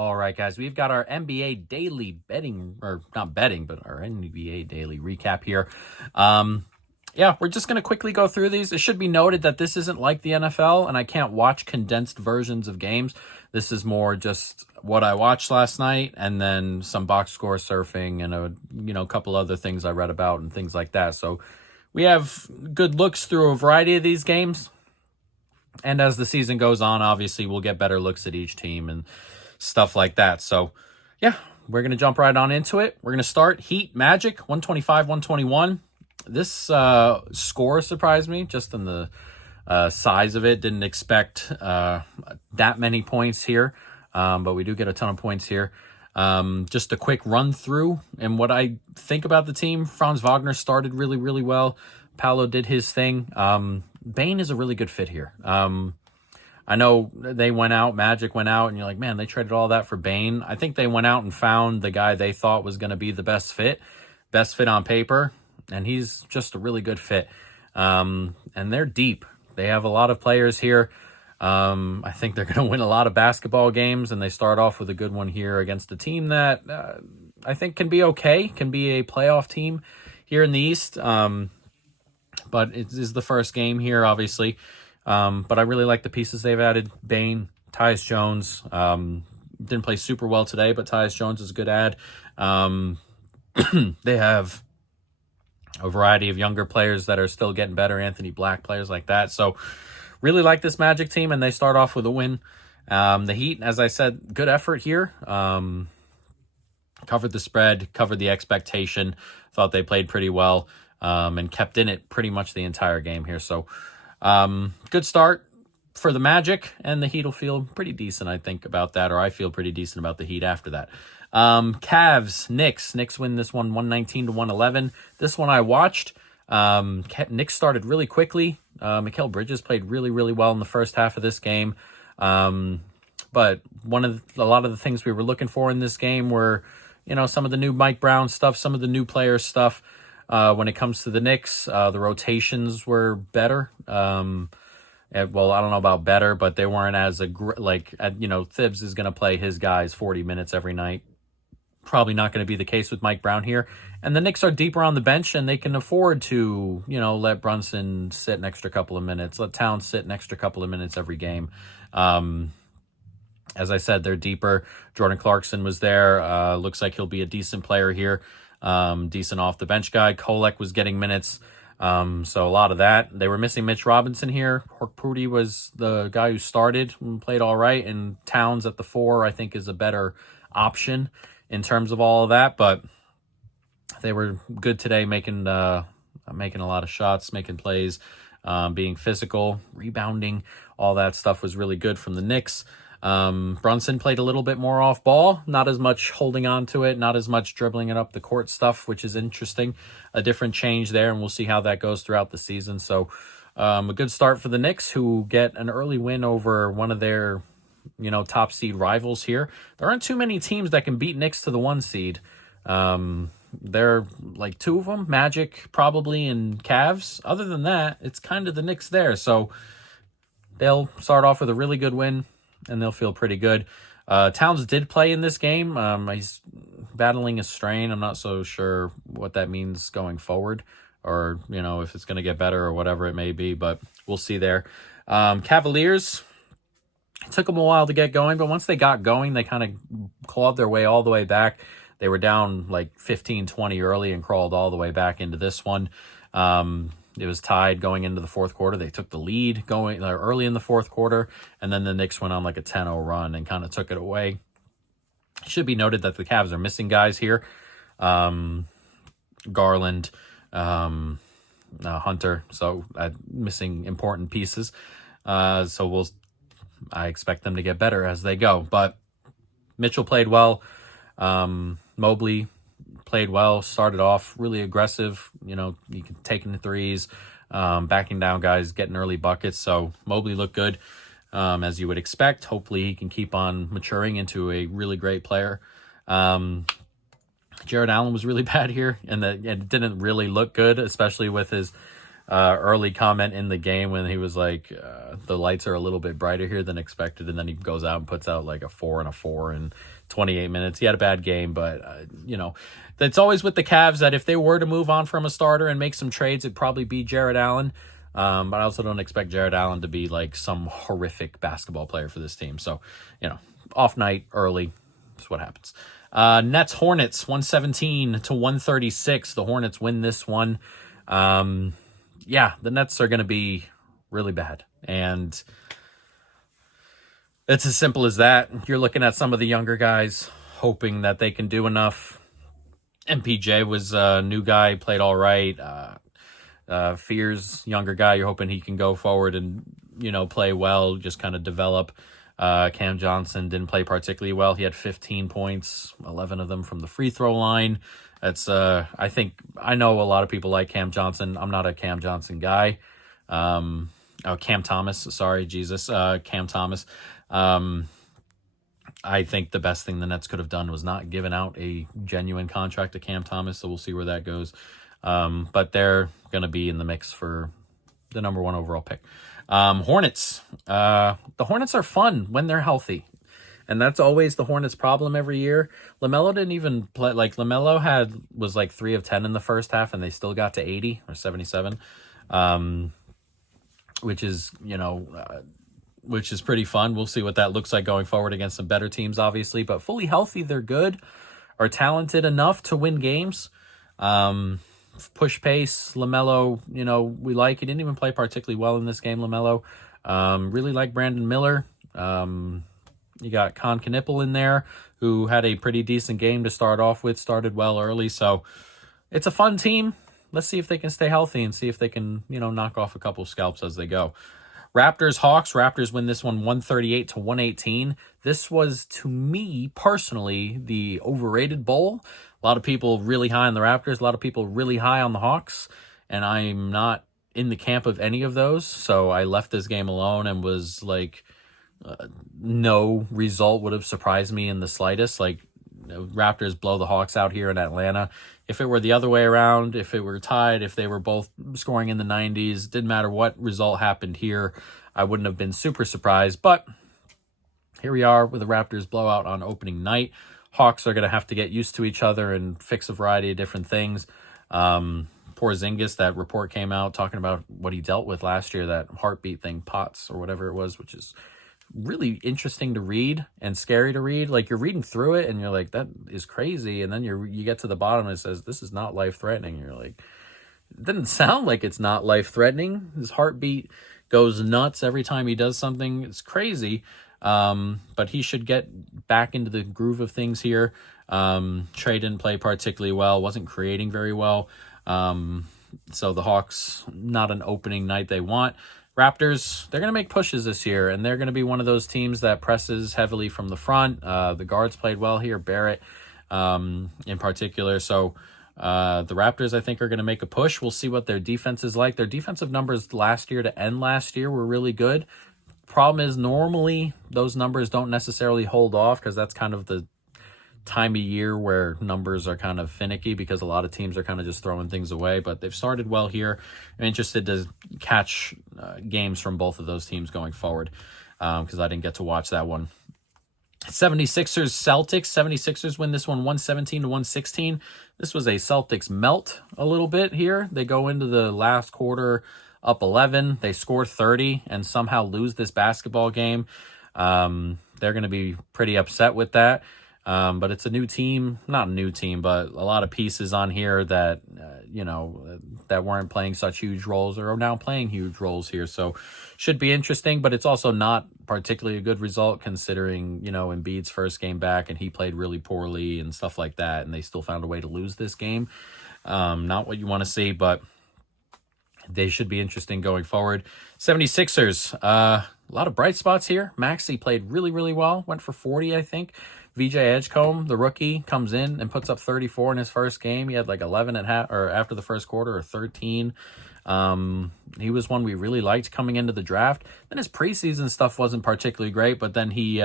All right, guys, we've got our NBA daily betting, or not betting, but our NBA daily recap here. Yeah, we're just going to quickly go through these. It should be noted that this isn't like the NFL, and I can't watch condensed versions of games. This is more just what I watched last night, and then some box score surfing and a couple other things I read about and things like that. So we have good looks through a variety of these games. And as the season goes on, obviously, we'll get better looks at each team and stuff like that. So, yeah, we're going to jump right on into it. We're going to start Heat Magic, 125-121. This score surprised me just in the size of it. Didn't expect that many points here, but we do get a ton of points here. Just a quick run through and what I think about the team. Franz Wagner started really, really well. Paolo did his thing. Bane is a really good fit here. I know they went out, Magic went out, and you're like, man, they traded all that for Bane. I think they went out and found the guy they thought was going to be the best fit on paper, and he's just a really good fit. And they're deep. They have a lot of players here. I think they're going to win a lot of basketball games, and they start off with a good one here against a team that I think can be okay, can be a playoff team here in the East. But it is the first game here, obviously. But I really like the pieces they've added. Bane, Tyus Jones. Didn't play super well today, but Tyus Jones is a good add. They have a variety of younger players that are still getting better. Anthony Black, players like that. So really like this Magic team, and they start off with a win. The Heat, as I said, good effort here. Covered the spread, covered the expectation. Thought they played pretty well. And kept in it pretty much the entire game here. So, good start for the Magic, and the Heat will feel pretty decent, I think, about that, or I feel pretty decent about the Heat after that. Cavs, Knicks. Knicks win this one 119-111. This one I watched. Knicks started really quickly. Mikal Bridges played really, really well in the first half of this game. But a lot of the things we were looking for in this game were, some of the new Mike Brown stuff, some of the new player stuff. When it comes to the Knicks, the rotations were better. Well, I don't know about better, but they weren't as Thibs is going to play his guys 40 minutes every night. Probably not going to be the case with Mike Brown here. And the Knicks are deeper on the bench, and they can afford to, let Brunson sit an extra couple of minutes, let Towns sit an extra couple of minutes every game. As I said, they're deeper. Jordan Clarkson was there. Looks like he'll be a decent player here. Decent off the bench guy. Kolek was getting minutes. So a lot of that. They were missing Mitch Robinson here. Horkpruti was the guy who started and played all right. And Towns at the 4, I think, is a better option in terms of all of that. But they were good today, making a lot of shots, making plays, being physical, rebounding. All that stuff was really good from the Knicks. Brunson played a little bit more off ball, not as much holding on to it, not as much dribbling it up the court stuff, which is interesting. A different change there, and we'll see how that goes throughout the season. So a good start for the Knicks, who get an early win over one of their top seed rivals here. There aren't too many teams that can beat Knicks to the 1 seed. They're like 2 of them, Magic probably, and Cavs. Other than that, it's kind of the Knicks there. So they'll start off with a really good win, and they'll feel pretty good. Towns did play in this game. He's battling a strain. I'm not so sure what that means going forward, or, if it's going to get better or whatever it may be, but we'll see there. Cavaliers, it took them a while to get going, but once they got going, they kind of clawed their way all the way back. They were down like 15-20 early and crawled all the way back into this one. It was tied going into the fourth quarter. They took the lead going early in the fourth quarter, and then the Knicks went on like a 10-0 run and kind of took it away. It should be noted that the Cavs are missing guys here. Garland, Hunter, so missing important pieces. So I expect them to get better as they go. But Mitchell played well. Mobley played well, started off really aggressive, you can take in the threes, backing down guys, getting early buckets. So Mobley looked good, as you would expect. Hopefully he can keep on maturing into a really great player. Jared Allen was really bad here, and it didn't really look good, especially with his early comment in the game when he was like, the lights are a little bit brighter here than expected. And then he goes out and puts out like a 4 and a 4 in 28 minutes. He had a bad game, but, it's always with the Cavs that if they were to move on from a starter and make some trades, it'd probably be Jared Allen. But I also don't expect Jared Allen to be like some horrific basketball player for this team. So, off night early, that's what happens. Nets Hornets 117-136. The Hornets win this one. The Nets are going to be really bad. And it's as simple as that. You're looking at some of the younger guys hoping that they can do enough. MPJ was a new guy, played all right. Fears, younger guy, you're hoping he can go forward and, play well, just kind of develop. Cam Johnson didn't play particularly well. He had 15 points, 11 of them from the free throw line. That's, I know a lot of people like Cam Johnson. I'm not a Cam Johnson guy. Cam Thomas, sorry, Cam Thomas. I think the best thing the Nets could have done was not given out a genuine contract to Cam Thomas, so we'll see where that goes. But they're going to be in the mix for the number 1 overall pick. Hornets. The Hornets are fun when they're healthy. And that's always the Hornets' problem every year. LaMelo didn't even play. Like, LaMelo was like 3 of 10 in the first half, and they still got to 80 or 77, which is, which is pretty fun. We'll see what that looks like going forward against some better teams, obviously. But fully healthy, they're good, are talented enough to win games. Push pace, LaMelo, we like. He didn't even play particularly well in this game, LaMelo. Really like Brandon Miller. You got Con Knipple in there, who had a pretty decent game to start off with, started well early. So it's a fun team. Let's see if they can stay healthy and see if they can, knock off a couple scalps as they go. Raptors, Hawks. Raptors win this one 138-118. This was, to me, personally, the overrated bowl. A lot of people really high on the Raptors. A lot of people really high on the Hawks. And I'm not in the camp of any of those. So I left this game alone and was like, no result would have surprised me in the slightest. Like, Raptors blow the Hawks out here in Atlanta. If it were the other way around, if it were tied, if they were both scoring in the 90s, didn't matter what result happened here, I wouldn't have been super surprised. But here we are with the Raptors blowout on opening night. Hawks are going to have to get used to each other and fix a variety of different things. Porzingis, that report came out talking about what he dealt with last year, that heartbeat thing, POTS or whatever it was, which is really interesting to read and scary to read. Like, you're reading through it and you're like, that is crazy. And then you get to the bottom and it says, this is not life-threatening. You're like, it doesn't sound like it's not life-threatening. His heartbeat goes nuts every time he does something. It's crazy. But he should get back into the groove of things here. Trey didn't play particularly well, wasn't creating very well. So the Hawks, not an opening night they want. Raptors, they're going to make pushes this year, and they're going to be one of those teams that presses heavily from the front. The guards played well here, Barrett in particular. So the Raptors, I think, are going to make a push. We'll see what their defense is like. Their defensive numbers last year to end last year were really good. Problem is, normally those numbers don't necessarily hold off because that's kind of the time of year where numbers are kind of finicky because a lot of teams are kind of just throwing things away. But they've started well here. I'm interested to catch games from both of those teams going forward because I didn't get to watch that one. 76ers, Celtics. 76ers win this one 117-116. This was a Celtics melt a little bit here. They go into the last quarter up 11. They score 30 and somehow lose this basketball game. They're going to be pretty upset with that. But it's a new team, not a new team, but a lot of pieces on here that, that weren't playing such huge roles or are now playing huge roles here. So should be interesting, but it's also not particularly a good result considering, Embiid's first game back and he played really poorly and stuff like that. And they still found a way to lose this game. Not what you want to see, but they should be interesting going forward. 76ers, a lot of bright spots here. Maxey played really, really well. Went for 40, I think. VJ Edgecombe, the rookie, comes in and puts up 34 in his first game. He had like 11 at half or after the first quarter or 13. He was one we really liked coming into the draft. Then his preseason stuff wasn't particularly great, but then he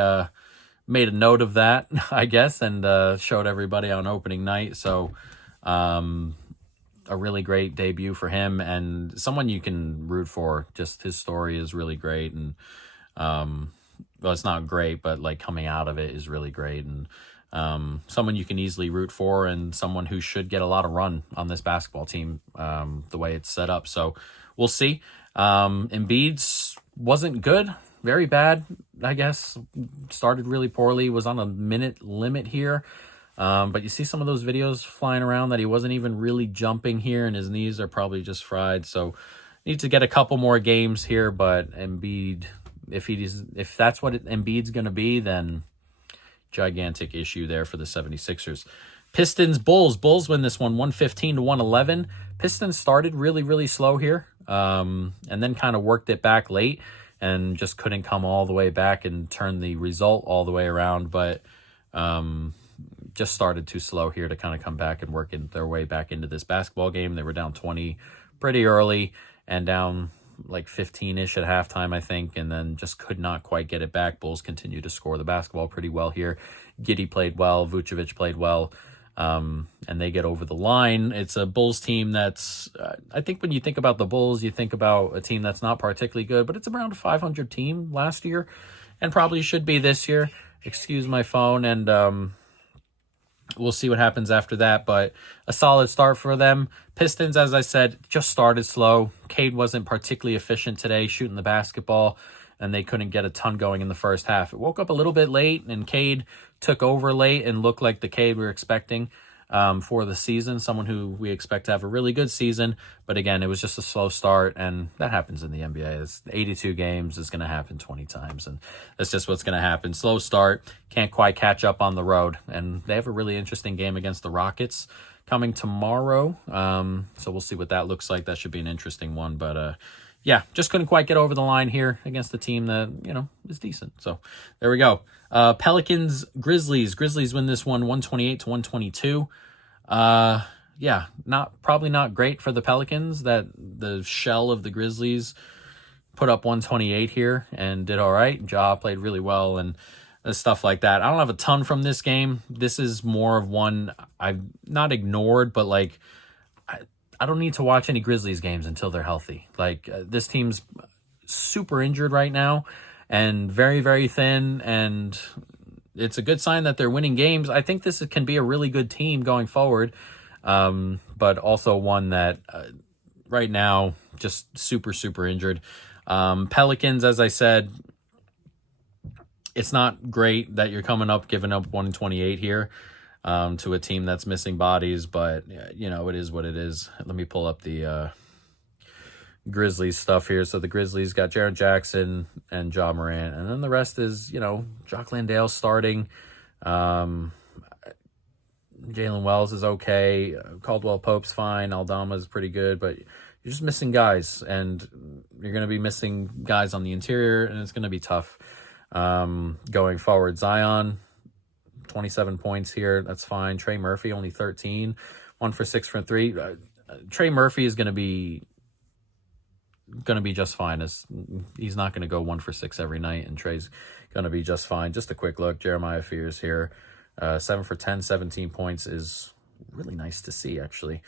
made a note of that, I guess, and showed everybody on opening night. So a really great debut for him and someone you can root for. Just his story is really great. And, well, it's not great, but like coming out of it is really great. And, someone you can easily root for and someone who should get a lot of run on this basketball team, the way it's set up. So we'll see. Embiid's wasn't good, very bad, I guess. Started really poorly, was on a minute limit here. But you see some of those videos flying around that he wasn't even really jumping here and his knees are probably just fried. So need to get a couple more games here, but Embiid, if that's what Embiid's going to be, then gigantic issue there for the 76ers. Pistons, Bulls. Bulls win this one 115-111. Pistons started really, really slow here, and then kind of worked it back late and just couldn't come all the way back and turn the result all the way around. But just started too slow here to kind of come back and work their way back into this basketball game. They were down 20 pretty early and down like 15-ish at halftime, I think, and then just could not quite get it back. Bulls continue to score the basketball pretty well here. Giddey played well. Vucevic played well. And they get over the line. It's a Bulls team that's, I think when you think about the Bulls, you think about a team that's not particularly good, but it's around a 500 team last year and probably should be this year. Excuse my phone. And we'll see what happens after that, but a solid start for them. Pistons, as I said, just started slow. Cade wasn't particularly efficient today shooting the basketball, and they couldn't get a ton going in the first half. It woke up a little bit late, and Cade took over late and looked like the Cade we were expecting for the season, someone who we expect to have a really good season. But again, it was just a slow start, and that happens in the NBA. It's 82 games. It's going to happen 20 times, and that's just what's going to happen. Slow start, can't quite catch up on the road, and they have a really interesting game against the Rockets coming tomorrow. So we'll see what that looks like. That should be an interesting one, but yeah, just couldn't quite get over the line here against the team that, is decent. So there we go. Pelicans, Grizzlies. Grizzlies win this one 128-122. Yeah, probably not great for the Pelicans. That the shell of the Grizzlies put up 128 here and did all right. Ja played really well and stuff like that. I don't have a ton from this game. This is more of one I've not ignored, but like I don't need to watch any Grizzlies games until they're healthy. Like this team's super injured right now and very, very thin, and it's a good sign that they're winning games. I think this can be a really good team going forward, but also one that right now just super, super injured. Pelicans, as I said, it's not great that you're giving up 128 here to a team that's missing bodies, but it is what it is. Let me pull up the Grizzlies stuff here. So the Grizzlies got Jaren Jackson and Ja Morant, and then the rest is, Jock Landale starting. Jalen Wells is okay. Caldwell Pope's fine. Aldama is pretty good, but you're just missing guys, and you're going to be missing guys on the interior, and it's going to be tough going forward. Zion, 27 points here. That's fine. Trey Murphy, only 13. 1 for 6 from 3. Trey Murphy is going to be just fine. He's not going to go 1 for 6 every night, and Trey's going to be just fine. Just a quick look. Jeremiah Fears here. 7 for 10, 17 points is really nice to see, actually.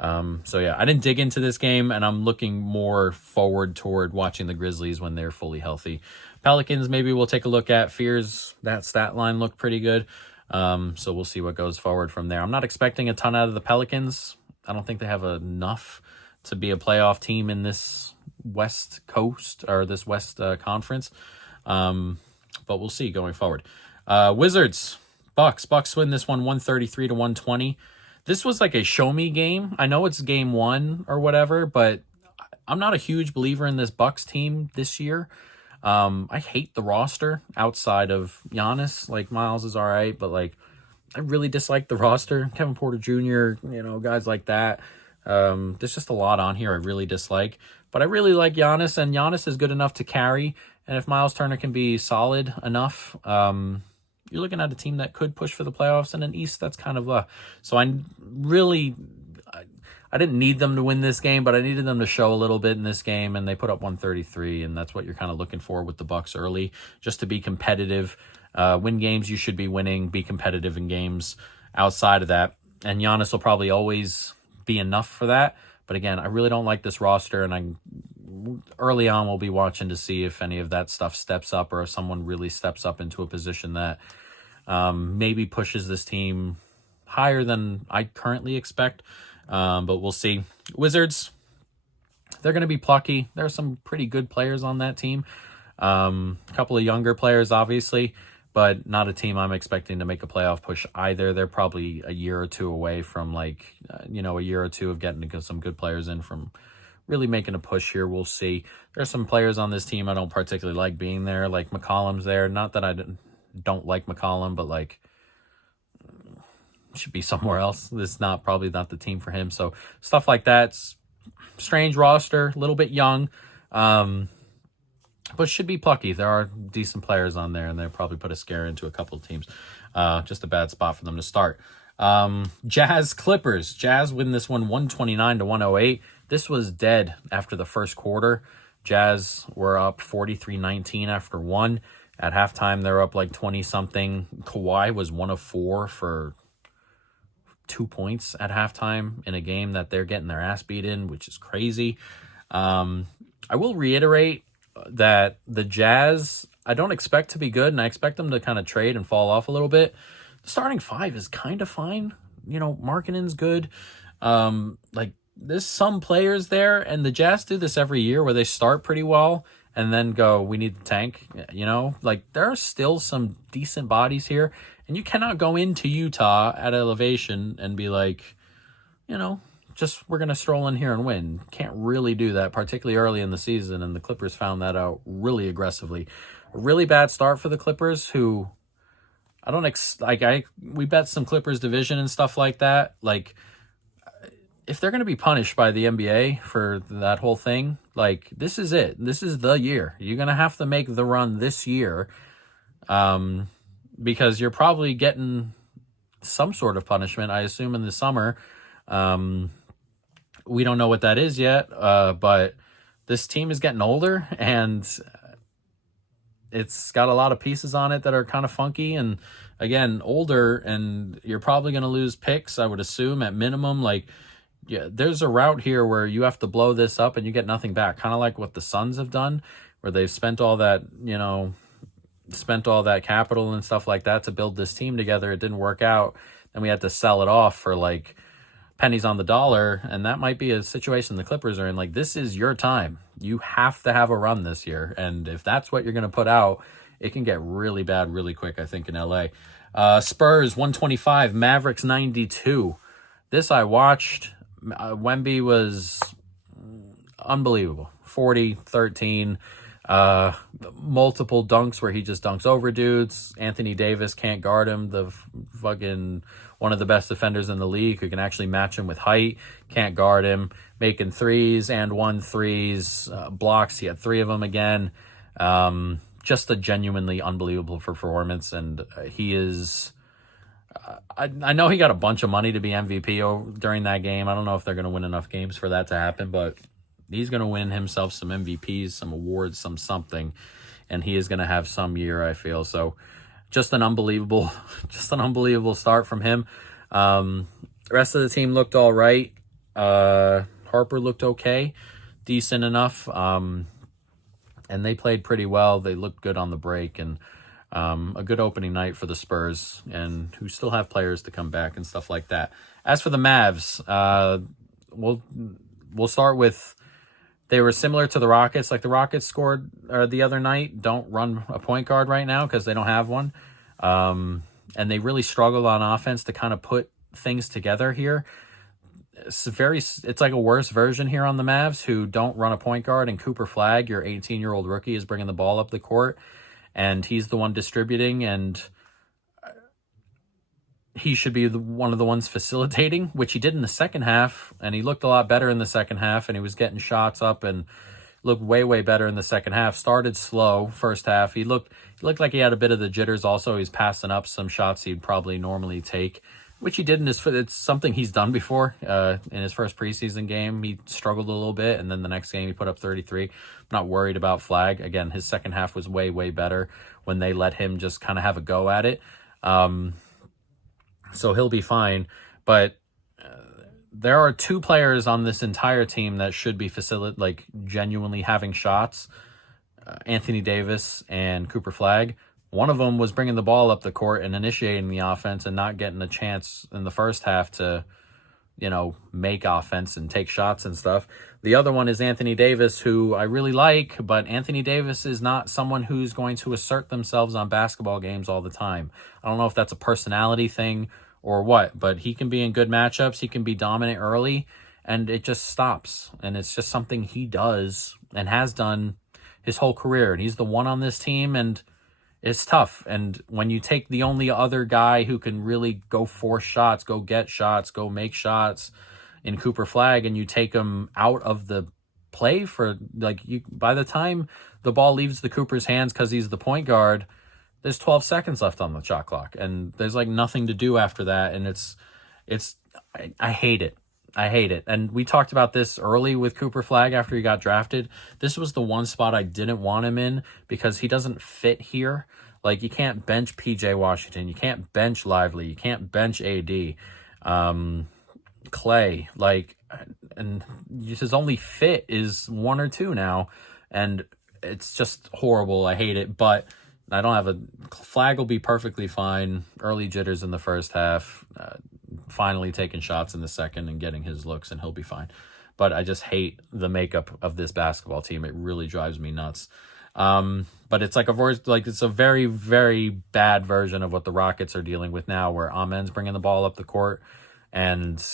So yeah, I didn't dig into this game, and I'm looking more forward toward watching the Grizzlies when they're fully healthy. Pelicans, maybe we'll take a look at. Fears, that stat line looked pretty good. So we'll see what goes forward from there. I'm not expecting a ton out of the Pelicans. I don't think they have enough to be a playoff team in this West Coast or this West Conference. But we'll see going forward. Wizards, Bucks. Bucks win this one 133-120. This was like a show me game. I know it's game 1 or whatever, but I'm not a huge believer in this Bucks team this year. I hate the roster outside of Giannis. Like, Miles is all right, but like I really dislike the roster. Kevin Porter Jr., guys like that. There's just a lot on here I really dislike. But I really like Giannis, and Giannis is good enough to carry. And if Miles Turner can be solid enough, you're looking at a team that could push for the playoffs in an East that's kind of so I didn't need them to win this game, but I needed them to show a little bit in this game, and they put up 133, and that's what you're kind of looking for with the Bucks early, just to be competitive. Win games you should be winning, be competitive in games outside of that. And Giannis will probably always be enough for that. But again, I really don't like this roster, and early on we'll be watching to see if any of that stuff steps up, or if someone really steps up into a position that maybe pushes this team higher than I currently expect. But we'll see. Wizards, they're going to be plucky. There are some pretty good players on that team. A couple of younger players, obviously, but not a team I'm expecting to make a playoff push either. They're probably a year or two away from a year or two of getting some good players in from really making a push here. We'll see. There's some players on this team I don't particularly like being there. Like McCollum's there. Not that I don't like McCollum, but like should be somewhere else. This is probably not the team for him. So stuff like that. Strange roster, a little bit young. But should be plucky. There are decent players on there, and they'll probably put a scare into a couple of teams. Just a bad spot for them to start. Jazz Clippers. Jazz win this one 129-108. This was dead after the first quarter. Jazz were up 43-19 after one. At halftime, they're up like 20-something. Kawhi was 1 of 4 for 2 points at halftime in a game that they're getting their ass beat in, which is crazy. I will reiterate that the Jazz, I don't expect to be good, and I expect them to kind of trade and fall off a little bit. The starting five is kind of fine. Markkanen's good. There's some players there, and the Jazz do this every year where they start pretty well and then go, we need the tank. There are still some decent bodies here, and you cannot go into Utah at elevation and be like, just we're going to stroll in here and win. Can't really do that, particularly early in the season, and the Clippers found that out really aggressively. A really bad start for the Clippers, who we bet some Clippers division and stuff like that. If they're going to be punished by the NBA for that whole thing, this is it. This is the year. You're going to have to make the run this year, because you're probably getting some sort of punishment, I assume, in the summer. We don't know what that is yet, but this team is getting older, and it's got a lot of pieces on it that are kind of funky, and again, older, and you're probably going to lose picks, I would assume, at minimum. There's a route here where you have to blow this up and you get nothing back, kind of like what the Suns have done, where they've spent all that capital and stuff like that to build this team together. It didn't work out, and we had to sell it off for pennies on the dollar, and that might be a situation the Clippers are in. This is your time. You have to have a run this year, and if that's what you're going to put out, it can get really bad really quick, I think, in LA. Spurs 125, Mavericks 92. This I watched. Wemby was unbelievable. 40, 13, multiple dunks where he just dunks over dudes. Anthony Davis can't guard him. The fucking one of the best defenders in the league who can actually match him with height, can't guard him, making threes and 1 threes, blocks. He had 3 of them again. Just a genuinely unbelievable performance, and he is. I know he got a bunch of money to be MVP during that game. I don't know if they're going to win enough games for that to happen, but he's going to win himself some MVPs, some awards, something, and he is going to have some year, I feel. So just an unbelievable start from him. The rest of the team looked all right. Harper looked okay, decent enough, and they played pretty well. They looked good on the break, and a good opening night for the Spurs, and who still have players to come back and stuff like that. As for the Mavs, we'll start with, they were similar to the Rockets. The Rockets scored the other night. Don't run a point guard right now because they don't have one. And they really struggle on offense to kind of put things together here. It's like a worse version here on the Mavs, who don't run a point guard, and Cooper Flagg, your 18-year-old rookie, is bringing the ball up the court, and he's the one distributing, and he should be one of the ones facilitating, which he did in the second half, and he looked a lot better in the second half, and he was getting shots up and looked way, way better in the second half. Started slow first half. He looked like he had a bit of the jitters also. He's passing up some shots he'd probably normally take, which he did in it's something he's done before. In his first preseason game, he struggled a little bit, and then the next game he put up 33. I'm not worried about Flagg. Again, his second half was way, way better when they let him just kind of have a go at it. So he'll be fine. But there are two players on this entire team that should be genuinely having shots. Anthony Davis and Cooper Flagg. One of them was bringing the ball up the court and initiating the offense and not getting a chance in the first half to, make offense and take shots and stuff. The other one is Anthony Davis, who I really like, but Anthony Davis is not someone who's going to assert themselves on basketball games all the time. I don't know if that's a personality thing or what, but he can be in good matchups. He can be dominant early, and it just stops. And it's just something he does and has done his whole career. And he's the one on this team, and it's tough. And when you take the only other guy who can really go force shots, go get shots, go make shots in Cooper Flagg, and you take him out of the play for by the time the ball leaves the Cooper's hands because he's the point guard, there's 12 seconds left on the shot clock, and there's nothing to do after that. And I hate it. I hate it. And we talked about this early with Cooper Flagg after he got drafted. This was the one spot I didn't want him in because he doesn't fit here. You can't bench PJ Washington. You can't bench Lively. You can't bench AD. Clay. And his only fit is 1 or 2 now. And it's just horrible. I hate it. But I don't have Flagg will be perfectly fine. Early jitters in the first half. Finally taking shots in the second and getting his looks, and he'll be fine. But I just hate the makeup of this basketball team. It really drives me nuts. But it's it's a very, very bad version of what the Rockets are dealing with now, where Amen's bringing the ball up the court and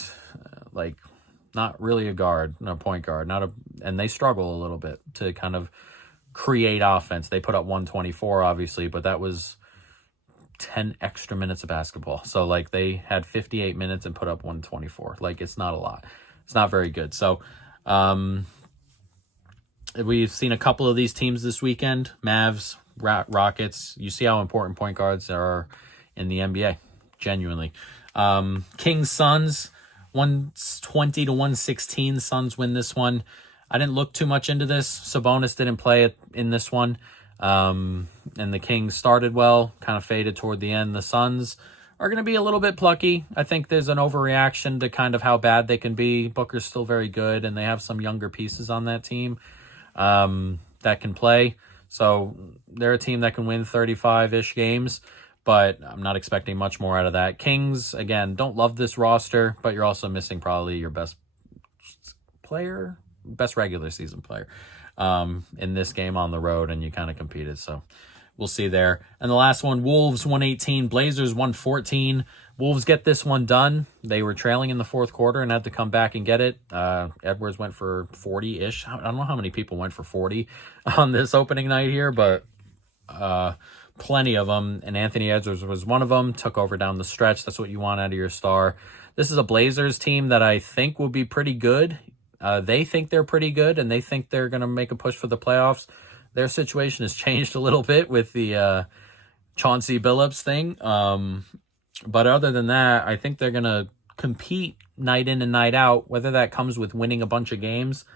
not really a guard, no point guard, and they struggle a little bit to kind of create offense. They put up 124, obviously, but that was 10 extra minutes of basketball. So they had 58 minutes and put up 124. It's not a lot. It's not very good. So we've seen a couple of these teams this weekend, Mavs, Rockets. You see how important point guards are in the NBA, genuinely. Kings, Suns, 120 to 116. Suns win this one. I didn't look too much into this. Sabonis didn't play it in this one. And the Kings started well, kind of faded toward the end. The Suns are going to be a little bit plucky. I think there's an overreaction to kind of how bad they can be. Booker's still very good, and they have some younger pieces on that team that can play. So they're a team that can win 35-ish games, but I'm not expecting much more out of that. Kings, again, don't love this roster, but you're also missing probably your best regular season player in this game on the road, and you kind of competed. So we'll see there. And the last one, Wolves 118, Blazers 114. Wolves get this one done. They were trailing in the fourth quarter and had to come back and get it. Edwards went for 40-ish. I don't know how many people went for 40 on this opening night here, but plenty of them. And Anthony Edwards was one of them. Took over down the stretch. That's what you want out of your star. This is a Blazers team that I think will be pretty good. They think they're pretty good, and they think they're going to make a push for the playoffs. Their situation has changed a little bit with the Chauncey Billups thing. But other than that, I think they're going to compete night in and night out. Whether that comes with winning a bunch of games,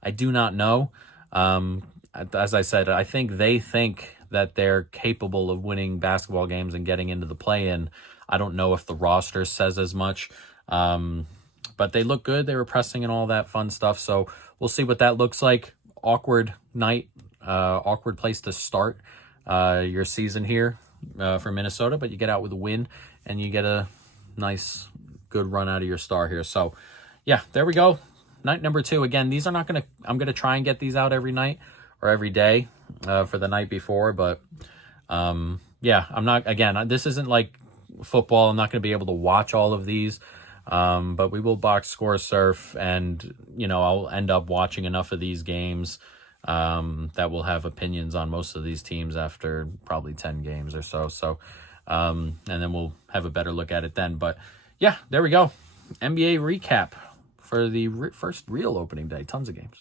I do not know. As I said, I think they think that they're capable of winning basketball games and getting into the play-in. I don't know if the roster says as much. But they look good. They were pressing and all that fun stuff. So we'll see what that looks like. Awkward night, awkward place to start your season here for Minnesota. But you get out with a win, and you get a nice, good run out of your star here. So, yeah, there we go. Night number 2. Again, these are not going to – I'm going to try and get these out every night or every day for the night before. But, yeah, I'm not – again, this isn't like football. I'm not going to be able to watch all of these. But we will box score surf, and I'll end up watching enough of these games that we'll have opinions on most of these teams after probably 10 games or so. And then we'll have a better look at it then. But yeah, there we go. NBA recap for the first real opening day. Tons of games.